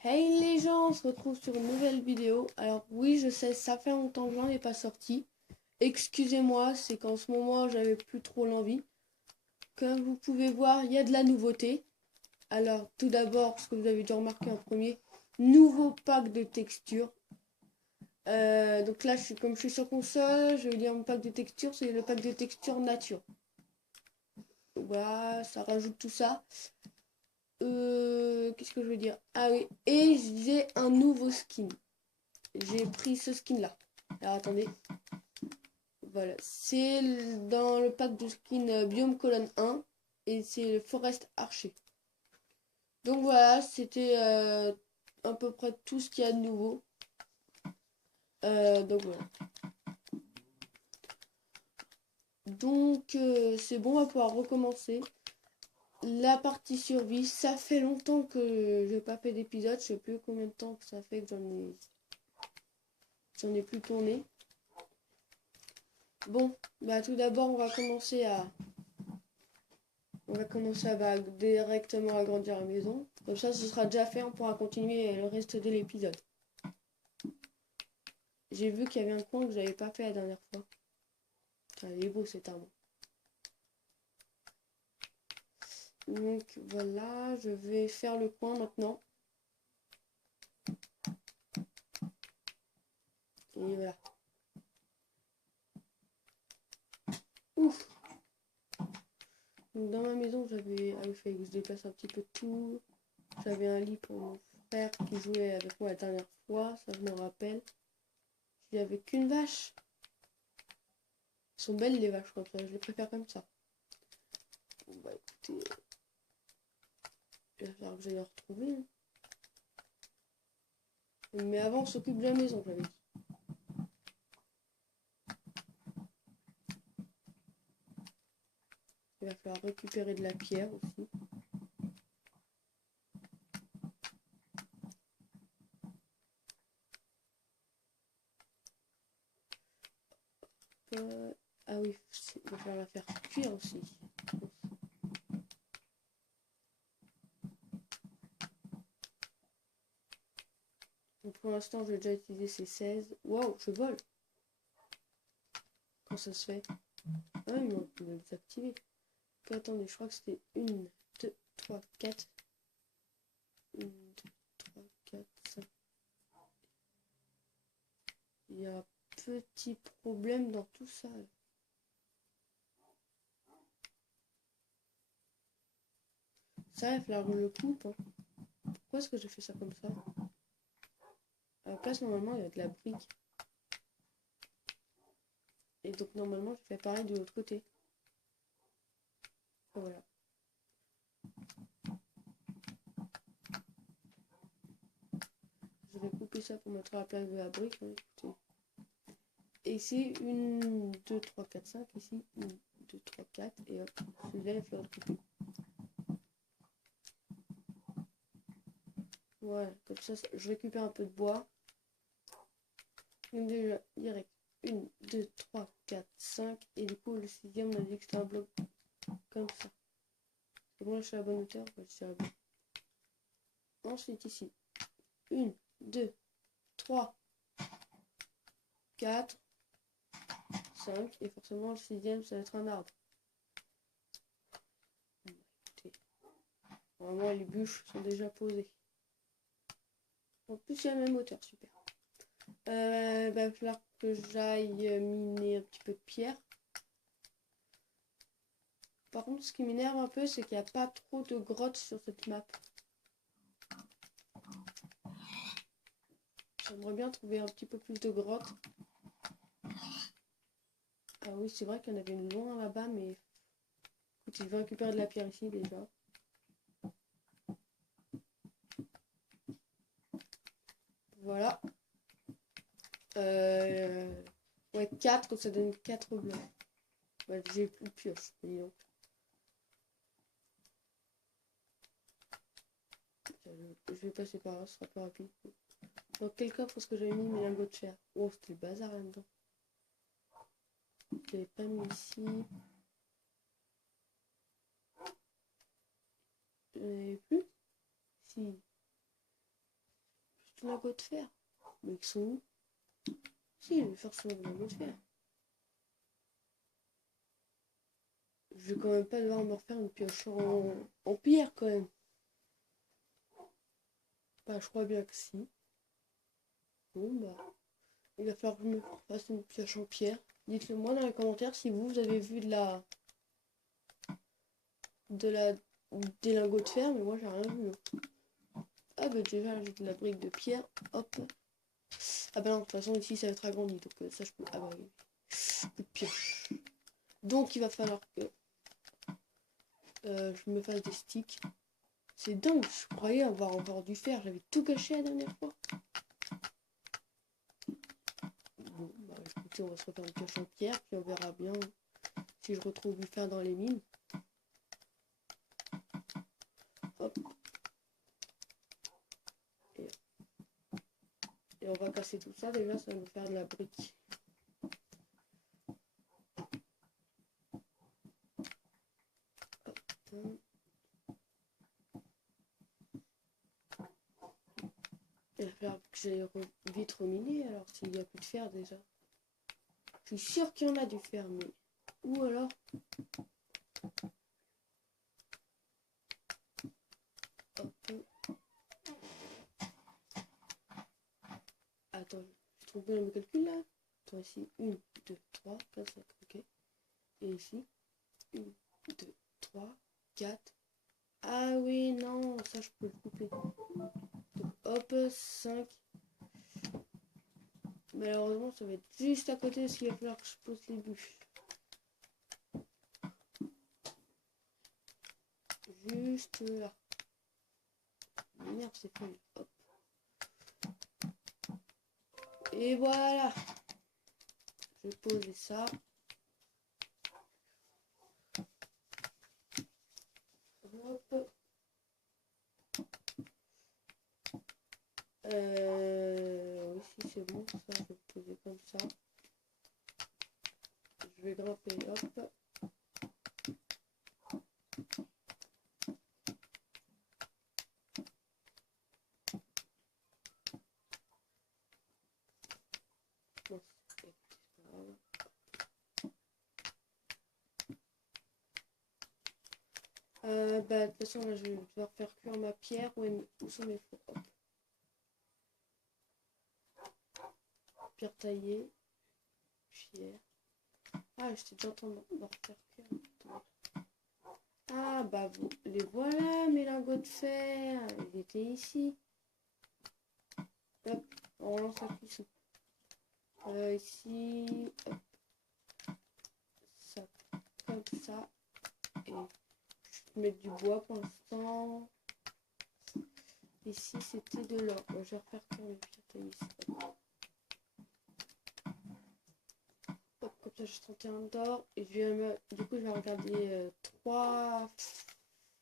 Hey les gens, on se retrouve sur une nouvelle vidéo. Alors oui, je sais, ça fait longtemps que j'en ai pas sorti. Excusez-moi, c'est qu'en ce moment, j'avais plus trop l'envie. Comme vous pouvez voir, il y a de la nouveauté. Alors tout d'abord, ce que vous avez déjà remarqué en premier, nouveau pack de textures. Donc là, comme je suis sur console, je vais dire mon pack de textures, c'est le pack de textures nature. Voilà, ça rajoute tout ça. Qu'est-ce que je veux dire? Ah oui, et j'ai un nouveau skin. J'ai pris ce skin là. Alors attendez. Voilà. C'est dans le pack de skin Biome Colonne 1. Et c'est le Forest Archer. Donc voilà, c'était à peu près tout ce qu'il y a de nouveau. Donc voilà. Donc c'est bon, on va pouvoir recommencer. La partie survie, ça fait longtemps que j'ai pas fait d'épisode. Je sais plus combien de temps que ça fait que j'en ai plus tourné. Bon, bah tout d'abord on va commencer directement agrandir la maison. Comme ça, ce sera déjà fait, on pourra continuer le reste de l'épisode. J'ai vu qu'il y avait un coin que j'avais pas fait la dernière fois. Putain, il est beau cet arbre. Donc voilà, je vais faire le coin maintenant. Et voilà. Ouf. Donc dans ma maison, il fallait que je déplace un petit peu tout. J'avais un lit pour mon frère qui jouait avec moi la dernière fois, ça je me rappelle. Il n'y avait qu'une vache. Elles sont belles les vaches comme ça, je les préfère comme ça. Bon bah écoutez, il va falloir que j'aille en retrouver. Mais avant, on s'occupe de la maison, j'avais dit. Il va falloir récupérer de la pierre aussi. Ah oui, il va falloir la faire cuire aussi. Donc pour l'instant, j'ai déjà utilisé ces 16. Waouh, je vole. Quand ça se fait? Ah oui, on peut le désactiver. Donc, attendez, je crois que c'était 1, 2, 3, 4. 1, 2, 3, 4, 5. Il y a un petit problème dans tout ça. Ça, il va falloir que je le coupe. Hein. Pourquoi est-ce que j'ai fait ça comme ça? À la place, normalement, il y a de la brique. Et donc, normalement, je fais pareil de l'autre côté. Voilà. Je vais couper ça pour mettre à la place de la brique. Hein, écoutez. Et ici, 1, 2, 3, 4, 5. Ici, 1, 2, 3, 4. Et hop, celui-là, il faut le couper. Voilà, comme ça, je récupère un peu de bois. Donc déjà, direct. 1, 2, 3, 4, 5. Et du coup, le sixième, on a dit que c'était un bloc comme ça. Et moi, je suis à la bonne hauteur. Ouais, je suis à la bonne. Ensuite, ici. 1, 2, 3, 4, 5. Et forcément, le sixième, ça va être un arbre. Normalement, les bûches sont déjà posées. En plus, il y a la même hauteur, super. Il va falloir que j'aille miner un petit peu de pierre. Par contre, ce qui m'énerve un peu, c'est qu'il n'y a pas trop de grottes sur cette map. J'aimerais bien trouver un petit peu plus de grottes. Ah oui, c'est vrai qu'il y en avait une loin là-bas, mais écoute, je vais récupérer de la pierre ici déjà. Voilà. Ouais, 4, ça donne 4 blocs. Ouais, j'ai plus de pioche, dis donc. Je vais passer par là, ce sera plus rapide. Dans quel coffre est-ce que j'avais mis mes lingots de fer? Oh, c'était le bazar là-dedans. Je l'avais pas mis ici. Je n'avais plus. Si. lingots de fer. Mais ils sont où? Si, je vais faire sur le lingot de fer. Je vais quand même pas devoir me refaire une pioche en pierre quand même. Bah, je crois bien que si. Bon, bah, il va falloir que je me fasse une pioche en pierre. Dites-le moi dans les commentaires si vous avez vu des lingots de fer, mais moi j'ai rien vu. Ah bah déjà j'ai de la brique de pierre, hop. Ah bah non, de toute façon ici ça va être agrandi, donc ça je peux. Ah bah oui. Plus de pioche. Donc il va falloir que je me fasse des sticks. C'est dingue, je croyais avoir encore du fer, j'avais tout caché la dernière fois. Bon, bah écoutez, on va se refaire une pioche en pierre, puis on verra bien si je retrouve du fer dans les mines. Hop. Et on va casser tout ça, déjà ça va nous faire de la brique. Hop. Il va falloir que j'aille vite reminer alors s'il n'y a plus de fer déjà. Je suis sûr qu'il y en a du fer, mais où alors? Hop. Attends, je trouve bien le calcul là. Attends, ici, 1, 2, 3, 4, 5, ok. Et ici, 1, 2, 3, 4. Ah oui, non, ça je peux le couper. Donc, hop, 5. Malheureusement, ça va être juste à côté parce qu'il va falloir que je pose les bûches. Juste là. Merde, c'est pas lui. Hop. Et voilà. Je vais poser ça. Hop. Oui, si c'est bon, ça, je vais le poser comme ça. Je vais grimper, hop. Bon, c'est pas grave. Bah, de toute façon, là, je vais devoir faire cuire ma pierre. Où sont mes fours? Hop. Pierre taillée. Pierre. Ah, j'étais déjà en train de refaire cuire. Ah, bah, vous les voilà, mes lingots de fer. Ils étaient ici. Hop, on relance la cuisson. Ici, hop. Ça, comme ça. Et je vais mettre du bois pour l'instant. Ici, c'était de l'or. Bon, je vais refaire cuire mes pierres taillées ici. Hop, comme ça, j'ai 31 d'or. Et je vais du coup, je vais regarder 3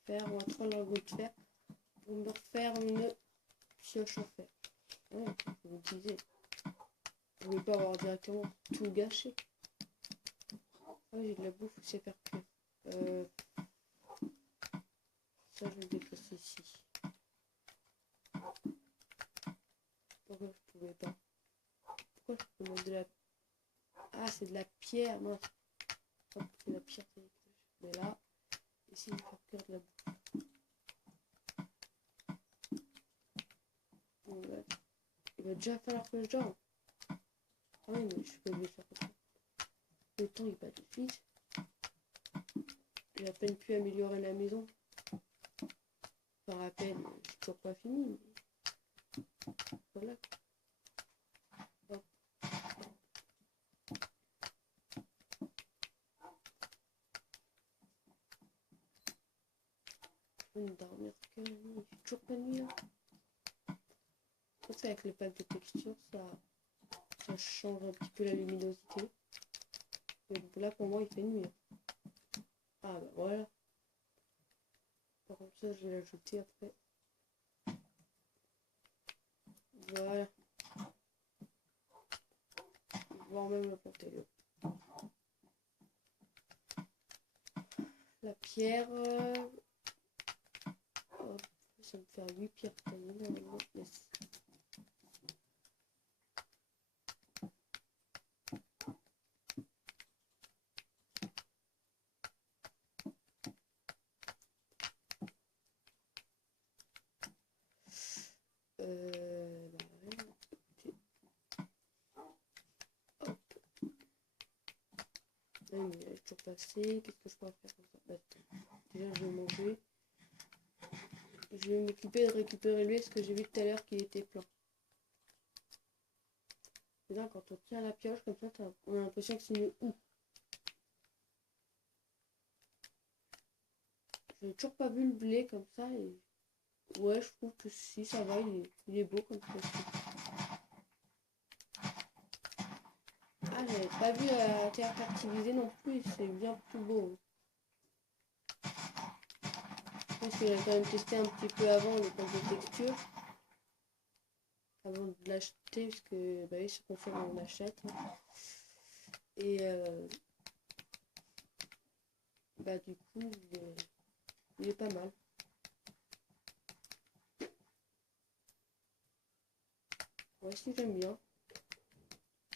fer ou 3 lingots de fer pour me refaire une pioche en fer. Ouais, je vous disais, je ne voulais pas avoir directement tout gâché. Ah, j'ai de la bouffe aussi à faire cuire. Ça, je vais le déplacer ici. Pourquoi je pouvais pas? Pourquoi je peux mettre de la... Ah, c'est de la pierre, mince. Hop, c'est de la pierre que je mets là. Ici, je vais faire cuire de la bouffe. Bon, là, il va déjà falloir que je dorme. Ah oui, mais je peux le faire comme ça. Le temps, il passe vite. J'ai à peine pu améliorer la maison. Enfin, à peine, j'ai toujours pas fini. Mais... voilà. Hop. Je vais dormir que la nuit. J'ai toujours pas de nuit là. Je pense qu'avec le pack de texture, ça change un petit peu la luminosité. Mais là, pour moi, il fait nuit. Ah bah voilà. Par contre, ça, je vais l'ajouter après. Voilà. Voire même le porter. La pierre. Hop, ça me fait 8 pierres taillées normalement. Yes. passer. Qu'est-ce que je peux faire comme ça? Bah, déjà, je vais manger. Je vais m'occuper de récupérer lui parce que j'ai vu tout à l'heure qu'il était plein. Et là, quand on tient la pioche comme ça, on a l'impression que c'est une houe. J'ai toujours pas vu le blé comme ça et ouais, je trouve que si ça va, il est beau comme ça aussi. Ah, j'avais pas vu la terre fertilisée non plus, c'est bien plus beau. Je pense que j'avais quand même testé un petit peu avant le compte de texture. Avant de l'acheter, parce que bah oui, c'est qu'on fait, on l'achète. Et bah du coup, il est pas mal. Moi aussi j'aime bien.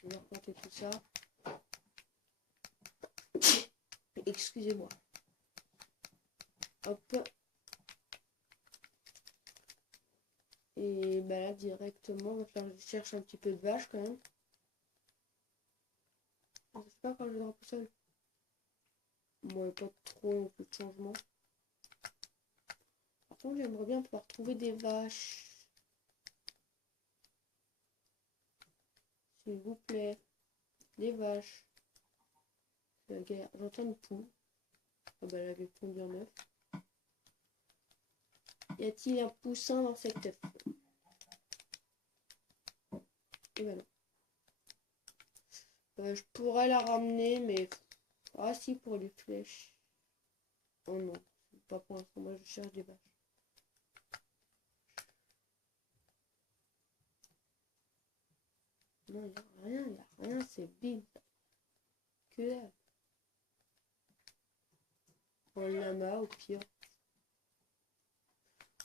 Je vais raconter tout ça. Excusez-moi. Hop. Et bah là directement, on va faire, je cherche un petit peu de vache quand même. Je sais pas quand je vais drapeau seul. Moi, pas trop non plus de changement. Par contre, j'aimerais bien pouvoir trouver des vaches. S'il vous plaît. Des vaches. C'est la guerre. J'entends une poule. Ah bah elle avait pondu un œuf. Y a-t-il un poussin dans cet œuf? Et voilà. Je pourrais la ramener, mais... Ah si, pour les flèches. Oh non, pas pour l'instant. Moi, je cherche des vaches. Non, il n'y a rien, c'est vide. Que dalle. Un lama, au pire.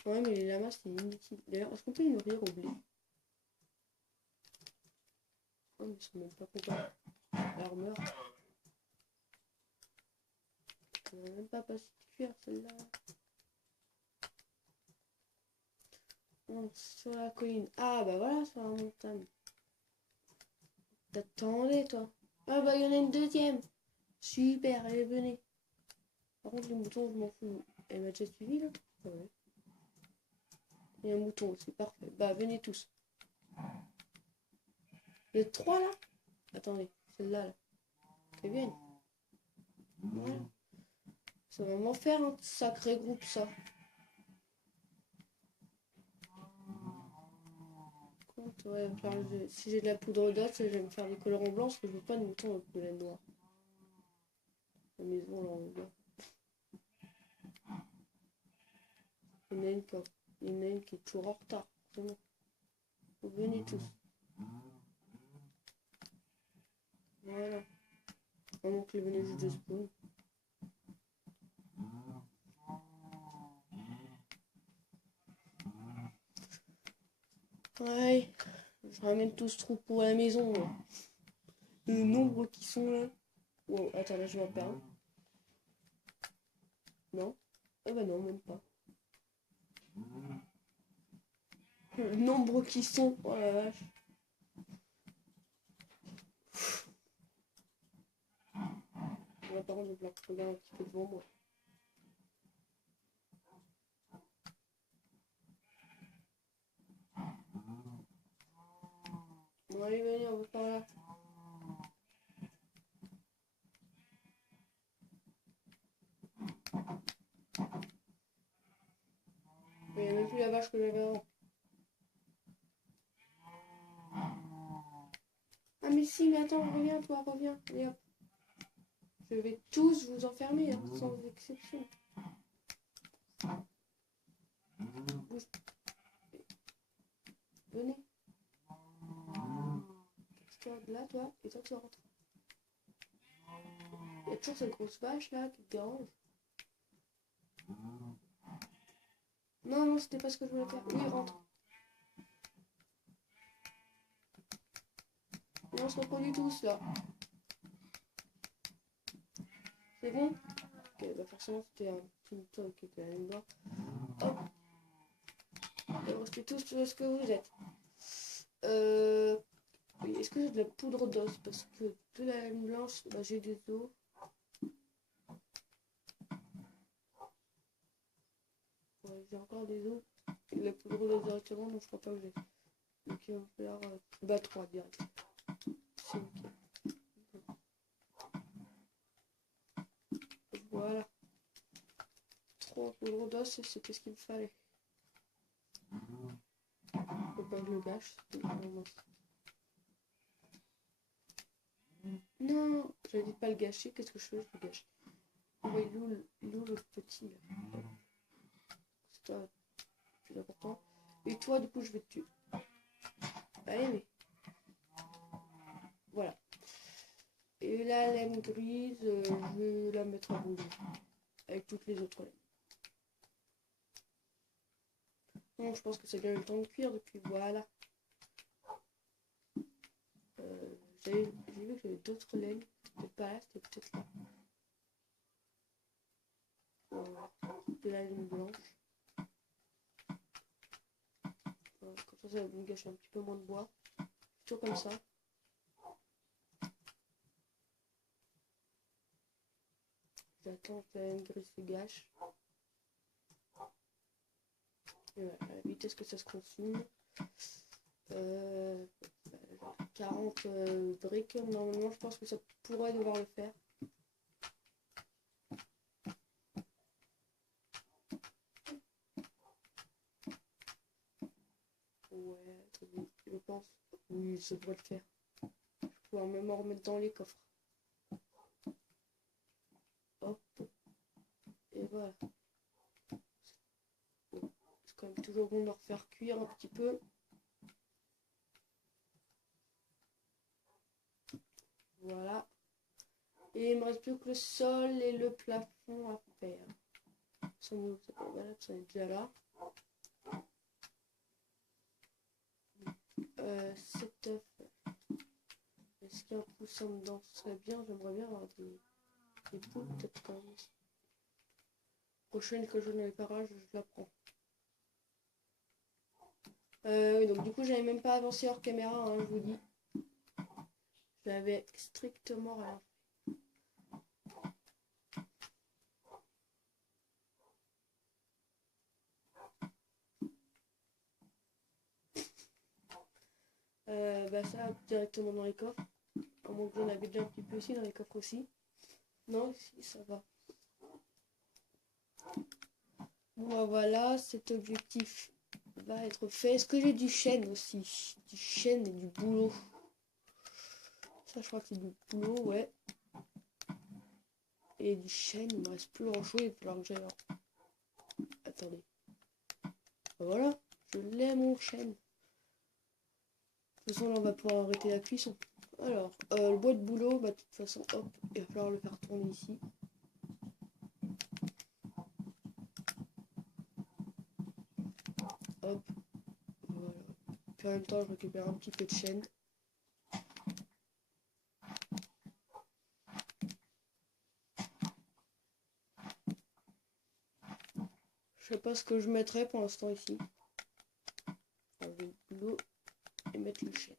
Ouais, mais les lamas, c'est inutile. D'ailleurs, est-ce qu'on peut les nourrir au blé? Oh, mais ils sont même pas contents. L'armeur. On n'a même pas passé de cuir, celle-là. Oh, sur la colline. Ah, bah voilà, sur la montagne. T'attendais, toi. Ah, bah, il y en a une deuxième. Super, allez, venez. Par contre, les moutons, je m'en fous. Elle m'a déjà suivi, là? Ouais. Il y a un mouton aussi, parfait. Bah, venez tous. Il y a 3, là? Attendez, celle-là, là. Qu'elle vienne. Voilà. Ça va m'en faire un sacré groupe, ça. Ouais, si j'ai de la poudre d'os, je vais me faire des colorants blancs parce que je veux pas de moutons avec de la noire. La maison là en blanc. Il y en a une qui est toujours en retard. Vraiment. Vous venez tous. Voilà. Vraiment que les venez juste de spawn. Ouais. Je ramène tout ce troupeau à la maison. Là. Le nombre qui sont là. Wow, attends, là je m'en perds. Non. Ah bah non, même pas. Le nombre qui sont. Oh la vache. Là, par contre, je vais regarder un petit peu devant moi. Bon, allez, venez, on va par là. Mais il n'y a même plus la vache que j'avais avant. Ah mais si, mais attends, reviens, toi, reviens. Allez, hop. Je vais tous vous enfermer, hein, sans exception. Bouge. Venez. Toi, là, toi, et toi, tu rentres. Il y a toujours cette grosse vache là qui te dérange. Non, non, c'était pas ce que je voulais faire. Oui, rentre. Et on se reproduit tous là. C'est bon? Ok, bah forcément c'était un petit mouton qui était là-dedans. Hop. Et restez tous ce que vous êtes. Oui, est-ce que j'ai de la poudre d'os? Parce que de la laine blanche, bah, j'ai des os. j'ai encore des os. Il a poudre d'os directement, donc je crois pas que j'ai. Donc il va falloir bah 3 direct. C'est nickel. Voilà. 3 poudres d'os, c'était ce qu'il me fallait. Faut pas que je le gâche. Non, j'avais dit de pas le gâcher. Qu'est-ce que je fais? Je le gâche. Oui, il est où le petit là? C'est toi le plus important. Et toi, du coup, je vais te tuer. Allez, mais. Voilà. Et la laine grise, je vais la mettre à rouler. Avec toutes les autres laines. Bon, je pense que c'est bien eu le temps de cuire depuis. Voilà. J'ai vu que j'avais d'autres laines. C'était pas là, c'était peut-être là. Voilà. De la laine blanche. Voilà. Comme ça va me gâcher un petit peu moins de bois. Plutôt comme ça. J'attends que la laine grise se gâche. Et voilà, à la vitesse que ça se consume. 40 briques, normalement je pense que ça pourrait devoir le faire. Ouais, je pense. Oui, ça devrait le faire. Je pourrais même en remettre dans les coffres. Hop. Et voilà. Bon. C'est quand même toujours bon de refaire cuire un petit peu. Voilà. Et il me reste plus que le sol et le plafond à faire. Ça nous, voilà, ça est déjà là. Cet œuf. Est-ce qu'il y a un poussin dedans? Ce serait bien, j'aimerais bien avoir des poules peut-être quand même. Prochaine que je n'avais pas rage, je la prends. Oui, donc du coup j'avais même pas avancé hors caméra, hein, je vous dis. J'avais strictement rien. Bah ça directement dans les coffres. À moins que j'en avais déjà un petit peu ici dans les coffres aussi. Non, ici ça va. Bon bah voilà, cet objectif va être fait. Est-ce que j'ai du chêne aussi? Du chêne et du bouleau. Ça je crois que c'est du bouleau, ouais. Et du chêne, il me reste plus grand chose, il va falloir que j'aille. Attendez. Voilà, je l'ai mon chêne. De toute façon là on va pouvoir arrêter la cuisson. Alors, le bois de bouleau, bah de toute façon, hop, il va falloir le faire tourner ici. Hop, voilà. Puis en même temps je récupère un petit peu de chêne. Je sais pas ce que je mettrai pour l'instant ici. Enlever le boulot et mettre le chêne.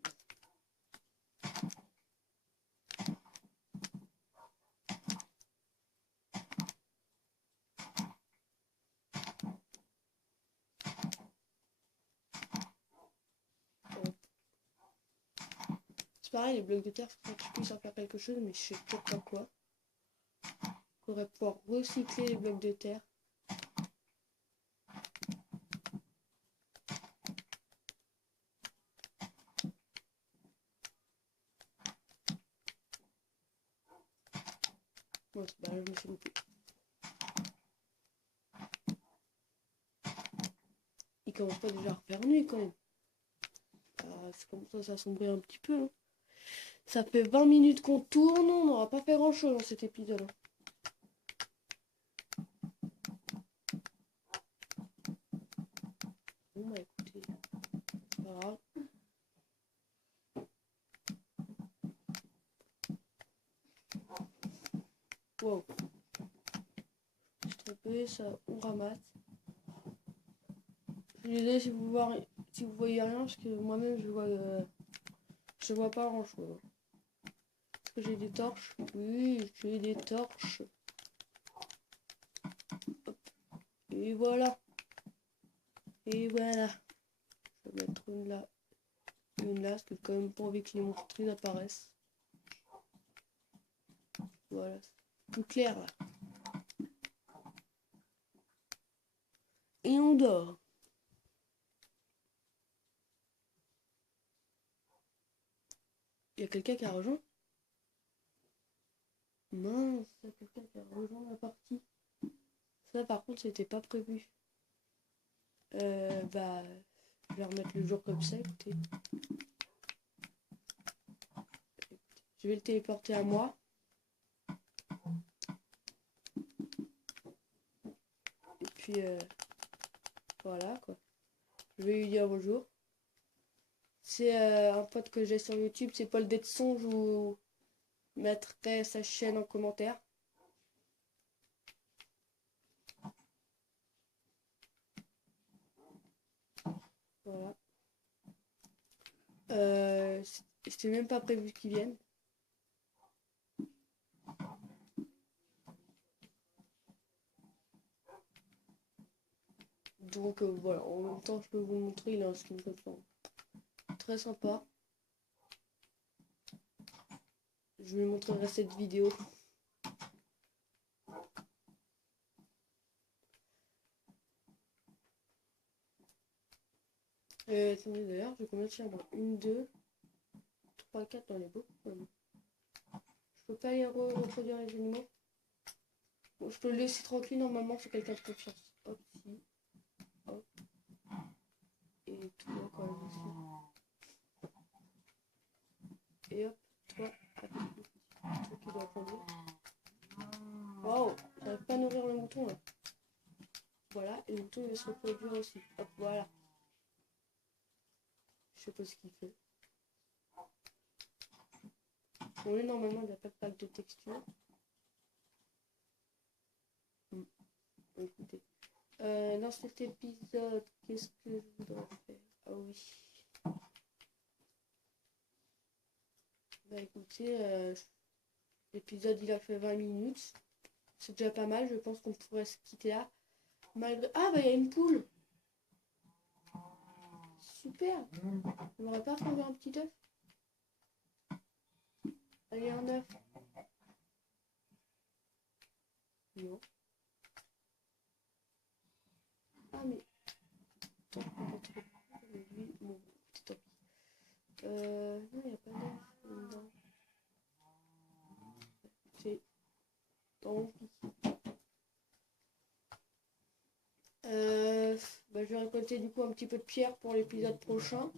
C'est pareil, les blocs de terre, faut que je puisse en faire quelque chose, mais je sais toujours pas quoi. Il faudrait pouvoir recycler les blocs de terre. Bon, c'est pas grave, je me suis loupé. Il commence pas déjà à refaire nuit quand même. C'est comme ça s'assombrit un petit peu. Hein. Ça fait 20 minutes qu'on tourne, on n'aura pas fait grand chose dans cet épisode. Hein. Bon bah écoutez, c'est pas grave. Wow. Je suis trompé, ça on ramasse. Je suis désolé si vous voyez rien, parce que moi-même je vois pas grand chose. Est-ce que j'ai des torches? Oui, j'ai des torches. Hop. Et voilà. Et voilà. Je vais mettre une là, parce que quand même pas envie que les montres apparaissent. Voilà. Tout clair là. Et on dort. Il y a quelqu'un qui a rejoint? Mince, il y a quelqu'un qui a rejoint la partie. Ça par contre c'était pas prévu. Bah, je vais remettre le jour comme ça, écoutez. Je vais le téléporter à moi. Et puis, voilà quoi. Je vais lui dire bonjour. C'est un pote que j'ai sur YouTube, c'est Paul Detson. Je vous mettrai sa chaîne en commentaire. Voilà. C'était même pas prévu qu'il vienne. Donc voilà, en même temps je peux vous montrer, il a un skin comme ça. Très sympa. Je lui montrerai cette vidéo. Attendez d'ailleurs, j'ai combien de chiens? 1, 2, 3, 4 dans les beaux. Je peux pas les reproduire les animaux. Bon, je peux le laisser tranquille, normalement c'est quelqu'un de confiance. Hop, si. Hop. Et toi quand même aussi. Et hop, toi, toi qui dois conduire. Waouh, j'arrive pas à nourrir le mouton là. Voilà, et le mouton il va se reproduire aussi. Hop, voilà. Je sais pas ce qu'il fait. Bon, lui normalement il n'a pas de pack de texture. Écoutez. Dans cet épisode, qu'est-ce que je voudrais faire? Ah oui. Bah écoutez, l'épisode il a fait 20 minutes. C'est déjà pas mal, je pense qu'on pourrait se quitter là. Malgré... Ah bah il y a une poule. Super. On n'aurait pas trouvé un petit œuf? Allez, un œuf. Non. Ah mais... Attends, on va trouver lui. Bon, tant pis. Non, il n'y a pas d'œuf. Non. C'est... Tant pis. Bah, je vais récolter du coup un petit peu de pierre pour l'épisode prochain.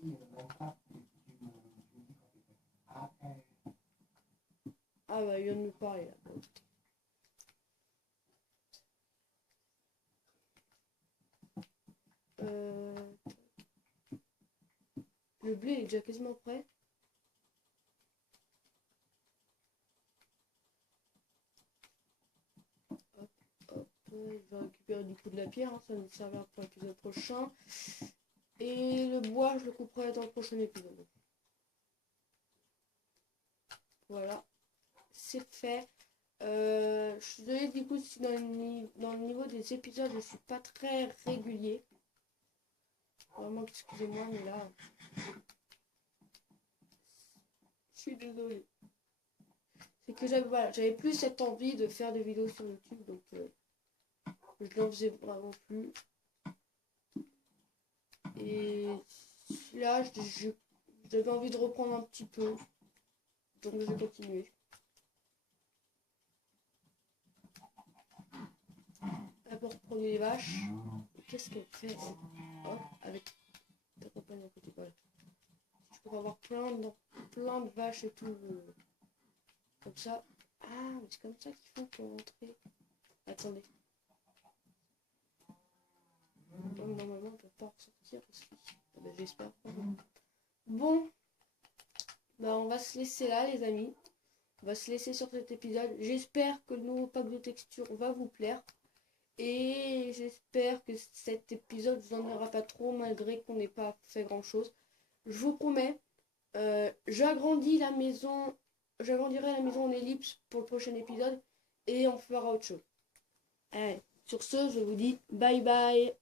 Ah bah il vient de nous parler là. Le blé est déjà quasiment prêt. Hop, hop. Je vais récupérer du coup de la pierre, hein, ça nous servira pour l'épisode prochain. Et le bois, je le couperai dans le prochain épisode. Voilà, c'est fait. Je suis désolée du coup si dans le niveau des épisodes je suis pas très régulier. Vraiment excusez-moi mais là je suis désolée. C'est que j'avais plus cette envie de faire des vidéos sur YouTube donc je n'en faisais vraiment plus. Et là j'avais envie de reprendre un petit peu. Donc je vais continuer. D'abord prendre les vaches. Qu'est-ce qu'elle fait? Hop, avec ta compagne à côté. Voilà. Je pourrais avoir plein de vaches et tout. Comme ça. Ah, mais c'est comme ça qu'il faut pour entrer. Attendez. Donc, normalement, on peut pas ressortir aussi. Ah bah, j'espère pas. Bon. Bah, on va se laisser là, les amis. On va se laisser sur cet épisode. J'espère que le nouveau pack de texture va vous plaire. Et j'espère que cet épisode vous en aura pas trop malgré qu'on n'ait pas fait grand chose. Je vous promets, j'agrandirai la maison en ellipse pour le prochain épisode et on fera autre chose. Allez, sur ce, je vous dis bye bye.